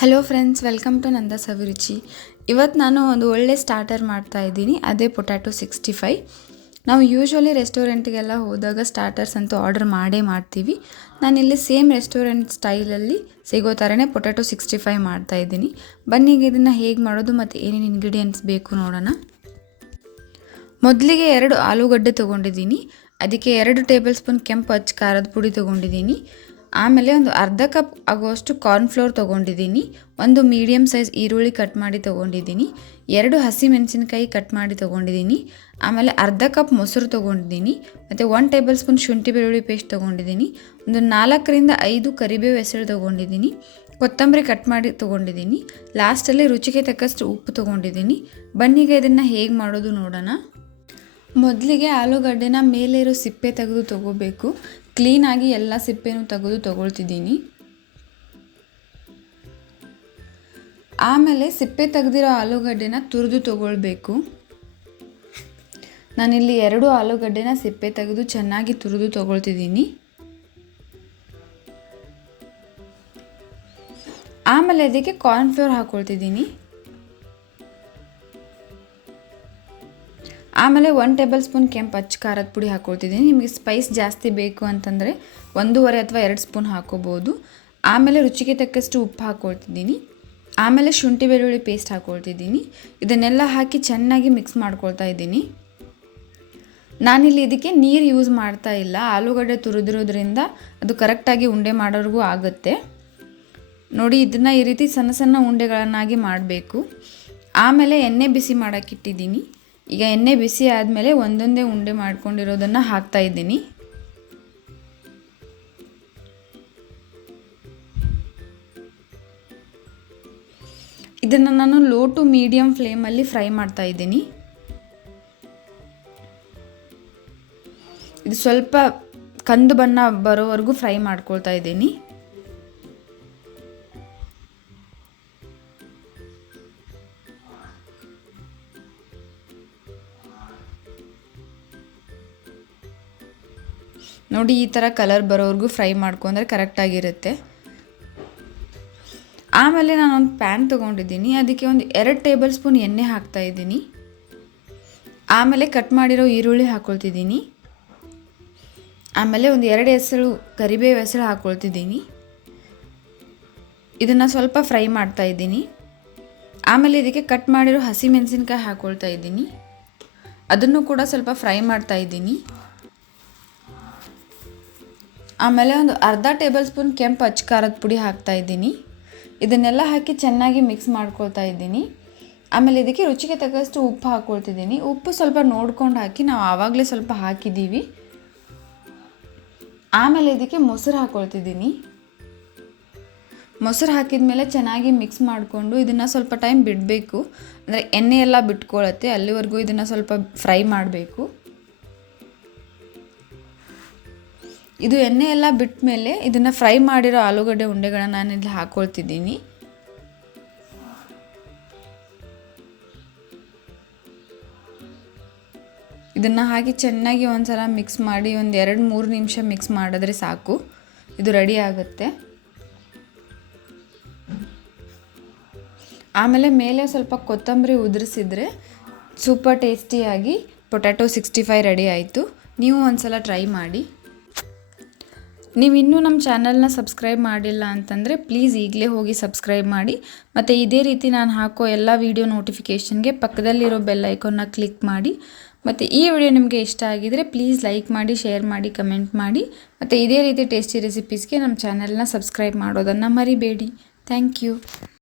Hello friends, welcome to ನಂದಾಸ್ ಅಭಿರುಚಿ. ಇವತ್ತು ನಾನು ಒಂದು ಒಳ್ಳೆ ಸ್ಟಾರ್ಟರ್ ಮಾಡ್ತಾ ಇದ್ದೀನಿ, ಅದೇ ಪೊಟ್ಯಾಟೊ 65. ನಾವು ಯೂಶ್ವಲಿ ರೆಸ್ಟೋರೆಂಟ್ಗೆಲ್ಲ ಹೋದಾಗ ಸ್ಟಾರ್ಟರ್ಸ್ ಅಂತೂ ಆರ್ಡರ್ ಮಾಡ್ತೀವಿ. ನಾನಿಲ್ಲಿ ಸೇಮ್ ರೆಸ್ಟೋರೆಂಟ್ ಸ್ಟೈಲಲ್ಲಿ ಸಿಗೋ ಥರನೇ ಪೊಟ್ಯಾಟೊ 65 ಮಾಡ್ತಾ ಇದ್ದೀನಿ. ಬನ್ನಿ ಈಗ ಇದನ್ನು ಹೇಗೆ ಮಾಡೋದು ಮತ್ತು ಏನೇನು ಇಂಗ್ರೀಡಿಯೆಂಟ್ಸ್ ಬೇಕು ನೋಡೋಣ. ಮೊದಲಿಗೆ 2 ಆಲೂಗಡ್ಡೆ ತೊಗೊಂಡಿದ್ದೀನಿ. ಅದಕ್ಕೆ 2 ಟೇಬಲ್ ಸ್ಪೂನ್ ಕೆಂಪು ಅಚ್ಚ ಖಾರದ ಪುಡಿ ತೊಗೊಂಡಿದ್ದೀನಿ. ಆಮೇಲೆ ಒಂದು ಅರ್ಧ ಕಪ್ ಆಗುವಷ್ಟು ಕಾರ್ನ್ಫ್ಲೋರ್ ತೊಗೊಂಡಿದ್ದೀನಿ. ಒಂದು ಮೀಡಿಯಮ್ ಸೈಜ್ ಈರುಳ್ಳಿ ಕಟ್ ಮಾಡಿ ತೊಗೊಂಡಿದ್ದೀನಿ. 2 ಹಸಿಮೆಣಸಿನಕಾಯಿ ಕಟ್ ಮಾಡಿ ತೊಗೊಂಡಿದ್ದೀನಿ. ಆಮೇಲೆ ಅರ್ಧ ಕಪ್ ಮೊಸರು ತೊಗೊಂಡಿದ್ದೀನಿ. ಮತ್ತು 1 ಟೇಬಲ್ ಸ್ಪೂನ್ ಶುಂಠಿ ಬೆಳ್ಳುಳ್ಳಿ ಪೇಸ್ಟ್ ತೊಗೊಂಡಿದ್ದೀನಿ. ಒಂದು 4 ರಿಂದ 5 ಕರಿಬೇವು ಹೆಸರು ತೊಗೊಂಡಿದ್ದೀನಿ. ಕೊತ್ತಂಬರಿ ಕಟ್ ಮಾಡಿ ತೊಗೊಂಡಿದ್ದೀನಿ. ಲಾಸ್ಟಲ್ಲಿ ರುಚಿಗೆ ತಕ್ಕಷ್ಟು ಉಪ್ಪು ತೊಗೊಂಡಿದ್ದೀನಿ. ಬನ್ನಿಗೆ ಇದನ್ನು ಹೇಗೆ ಮಾಡೋದು ನೋಡೋಣ. ಮೊದಲಿಗೆ ಆಲೂಗಡ್ಡೆನ ಮೇಲೆ ಇರೋ ಸಿಪ್ಪೆ ತೆಗೆದು ತೊಗೋಬೇಕು. ಕ್ಲೀನಾಗಿ ಎಲ್ಲ ಸಿಪ್ಪೆನೂ ತೆಗೆದು ತೊಗೊಳ್ತಿದ್ದೀನಿ. ಆಮೇಲೆ ಸಿಪ್ಪೆ ತೆಗೆದಿರೋ ಆಲೂಗಡ್ಡೆನ ತುರಿದು ತೊಗೊಳ್ಬೇಕು. ನಾನಿಲ್ಲಿ 2 ಆಲೂಗಡ್ಡೆನ ಸಿಪ್ಪೆ ತೆಗೆದು ಚೆನ್ನಾಗಿ ತುರಿದು ತೊಗೊಳ್ತಿದ್ದೀನಿ. ಆಮೇಲೆ ಅದಕ್ಕೆ ಕಾರ್ನ್ಫ್ಲೋರ್ ಹಾಕ್ಕೊಳ್ತಿದ್ದೀನಿ. ಆಮೇಲೆ 1 ಟೇಬಲ್ ಸ್ಪೂನ್ ಕೆಂಪು ಅಚ್ಚ ಖಾರದ ಪುಡಿ ಹಾಕ್ಕೊಳ್ತಿದ್ದೀನಿ. ನಿಮಗೆ ಸ್ಪೈಸ್ ಜಾಸ್ತಿ ಬೇಕು ಅಂತಂದರೆ 1.5 ಅಥವಾ 2 ಸ್ಪೂನ್ ಹಾಕ್ಕೋಬೋದು. ಆಮೇಲೆ ರುಚಿಗೆ ತಕ್ಕಷ್ಟು ಉಪ್ಪು ಹಾಕ್ಕೊಳ್ತಿದ್ದೀನಿ. ಆಮೇಲೆ ಶುಂಠಿ ಬೆಳ್ಳುಳ್ಳಿ ಪೇಸ್ಟ್ ಹಾಕ್ಕೊಳ್ತಿದ್ದೀನಿ. ಇದನ್ನೆಲ್ಲ ಹಾಕಿ ಚೆನ್ನಾಗಿ ಮಿಕ್ಸ್ ಮಾಡ್ಕೊಳ್ತಾ ಇದ್ದೀನಿ. ನಾನಿಲ್ಲಿ ಇದಕ್ಕೆ ನೀರು ಯೂಸ್ ಮಾಡ್ತಾ ಇಲ್ಲ. ಆಲೂಗಡ್ಡೆ ತುರಿದಿರೋದ್ರಿಂದ ಅದು ಕರೆಕ್ಟಾಗಿ ಉಂಡೆ ಮಾಡೋರಿಗೂ ಆಗುತ್ತೆ. ನೋಡಿ, ಇದನ್ನು ಈ ರೀತಿ ಸಣ್ಣ ಸಣ್ಣ ಉಂಡೆಗಳನ್ನಾಗಿ ಮಾಡಬೇಕು. ಆಮೇಲೆ ಎಣ್ಣೆ ಬಿಸಿ ಮಾಡೋಕ್ಕಿಟ್ಟಿದ್ದೀನಿ. ಈಗ ಎಣ್ಣೆ ಬಿಸಿ ಆದಮೇಲೆ ಒಂದೊಂದೇ ಉಂಡೆ ಮಾಡ್ಕೊಂಡಿರೋದನ್ನು ಹಾಕ್ತಾ ಇದ್ದೀನಿ. ಇದನ್ನು ನಾನು ಲೋ ಟು ಮೀಡಿಯಮ್ ಫ್ಲೇಮಲ್ಲಿ ಫ್ರೈ ಮಾಡ್ತಾ ಇದ್ದೀನಿ. ಇದು ಸ್ವಲ್ಪ ಕಂದು ಬಣ್ಣ ಬರೋವರೆಗೂ ಫ್ರೈ ಮಾಡ್ಕೊಳ್ತಾ ಇದ್ದೀನಿ. ನೋಡಿ, ಈ ಥರ ಕಲರ್ ಬರೋವರೆಗೂ ಫ್ರೈ ಮಾಡ್ಕೊಂಡ್ರೆ ಕರೆಕ್ಟಾಗಿರುತ್ತೆ. ಆಮೇಲೆ ನಾನೊಂದು ಪ್ಯಾನ್ ತೊಗೊಂಡಿದ್ದೀನಿ. ಅದಕ್ಕೆ ಒಂದು 2 ಟೇಬಲ್ ಸ್ಪೂನ್ ಎಣ್ಣೆ ಹಾಕ್ತಾ ಇದ್ದೀನಿ. ಆಮೇಲೆ ಕಟ್ ಮಾಡಿರೋ ಈರುಳ್ಳಿ ಹಾಕ್ಕೊಳ್ತಿದ್ದೀನಿ. ಆಮೇಲೆ ಒಂದು 2 ಹೆಸರು ಕರಿಬೇವು ಹೆಸರು ಹಾಕ್ಕೊಳ್ತಿದ್ದೀನಿ. ಇದನ್ನು ಸ್ವಲ್ಪ ಫ್ರೈ ಮಾಡ್ತಾ ಇದ್ದೀನಿ. ಆಮೇಲೆ ಇದಕ್ಕೆ ಕಟ್ ಮಾಡಿರೋ ಹಸಿಮೆಣಸಿನಕಾಯಿ ಹಾಕ್ಕೊಳ್ತಾ ಇದ್ದೀನಿ. ಅದನ್ನು ಕೂಡ ಸ್ವಲ್ಪ ಫ್ರೈ ಮಾಡ್ತಾ ಇದ್ದೀನಿ. ಆಮೇಲೆ ಒಂದು ಅರ್ಧ ಟೇಬಲ್ ಸ್ಪೂನ್ ಕೆಂಪು ಅಚ್ಚ ಖಾರದ ಪುಡಿ ಹಾಕ್ತಾ ಇದ್ದೀನಿ. ಇದನ್ನೆಲ್ಲ ಹಾಕಿ ಚೆನ್ನಾಗಿ ಮಿಕ್ಸ್ ಮಾಡ್ಕೊಳ್ತಾ ಇದ್ದೀನಿ. ಆಮೇಲೆ ಇದಕ್ಕೆ ರುಚಿಗೆ ತಕ್ಕಷ್ಟು ಉಪ್ಪು ಹಾಕ್ಕೊಳ್ತಿದ್ದೀನಿ. ಉಪ್ಪು ಸ್ವಲ್ಪ ನೋಡ್ಕೊಂಡು ಹಾಕಿ, ನಾವು ಆವಾಗಲೇ ಸ್ವಲ್ಪ ಹಾಕಿದ್ದೀವಿ. ಆಮೇಲೆ ಇದಕ್ಕೆ ಮೊಸರು ಹಾಕ್ಕೊಳ್ತಿದ್ದೀನಿ. ಮೊಸರು ಹಾಕಿದ ಮೇಲೆ ಚೆನ್ನಾಗಿ ಮಿಕ್ಸ್ ಮಾಡಿಕೊಂಡು ಇದನ್ನು ಸ್ವಲ್ಪ ಟೈಮ್ ಬಿಡಬೇಕು. ಅಂದರೆ ಎಣ್ಣೆ ಎಲ್ಲ ಬಿಟ್ಕೊಳ್ಳುತ್ತೆ, ಅಲ್ಲಿವರೆಗೂ ಇದನ್ನು ಸ್ವಲ್ಪ ಫ್ರೈ ಮಾಡಬೇಕು. ಇದು ಎಣ್ಣೆ ಎಲ್ಲ ಬಿಟ್ಟ ಮೇಲೆ ಇದನ್ನು ಫ್ರೈ ಮಾಡಿರೋ ಆಲೂಗಡ್ಡೆ ಉಂಡೆಗಳನ್ನ ನಾನಿಲ್ಲಿ ಹಾಕ್ಕೊಳ್ತಿದ್ದೀನಿ. ಇದನ್ನು ಹಾಕಿ ಚೆನ್ನಾಗಿ ಒಂದ್ಸಲ ಮಿಕ್ಸ್ ಮಾಡಿ ಒಂದು 2-3 ನಿಮಿಷ ಮಿಕ್ಸ್ ಮಾಡಿದ್ರೆ ಸಾಕು, ಇದು ರೆಡಿ ಆಗುತ್ತೆ. ಆಮೇಲೆ ಮೇಲೆ ಸ್ವಲ್ಪ ಕೊತ್ತಂಬರಿ ಉದುರಿಸಿದ್ರೆ ಸೂಪರ್ ಟೇಸ್ಟಿಯಾಗಿ ಪೊಟ್ಯಾಟೊ 65 ರೆಡಿ ಆಯಿತು. ನೀವು ಒಂದ್ಸಲ ಟ್ರೈ ಮಾಡಿ. ನೀವು ಇನ್ನೂ ನಮ್ಮ ಚಾನಲ್ನ ಸಬ್ಸ್ಕ್ರೈಬ್ ಮಾಡಿಲ್ಲ ಅಂತಂದರೆ ಪ್ಲೀಸ್ ಈಗಲೇ ಹೋಗಿ ಸಬ್ಸ್ಕ್ರೈಬ್ ಮಾಡಿ. ಮತ್ತು ಇದೇ ರೀತಿ ನಾನು ಹಾಕೋ ಎಲ್ಲ ವೀಡಿಯೋ ನೋಟಿಫಿಕೇಷನ್ಗೆ ಪಕ್ಕದಲ್ಲಿರೋ ಬೆಲ್ ಐಕಾನ್ನ ಕ್ಲಿಕ್ ಮಾಡಿ. ಮತ್ತು ಈ ವಿಡಿಯೋ ನಿಮಗೆ ಇಷ್ಟ ಆಗಿದರೆ ಪ್ಲೀಸ್ ಲೈಕ್ ಮಾಡಿ, ಶೇರ್ ಮಾಡಿ, ಕಮೆಂಟ್ ಮಾಡಿ. ಮತ್ತು ಇದೇ ರೀತಿ ಟೇಸ್ಟಿ ರೆಸಿಪೀಸ್ಗೆ ನಮ್ಮ ಚಾನಲ್ನ ಸಬ್ಸ್ಕ್ರೈಬ್ ಮಾಡೋದನ್ನು ಮರಿಬೇಡಿ. Thank you.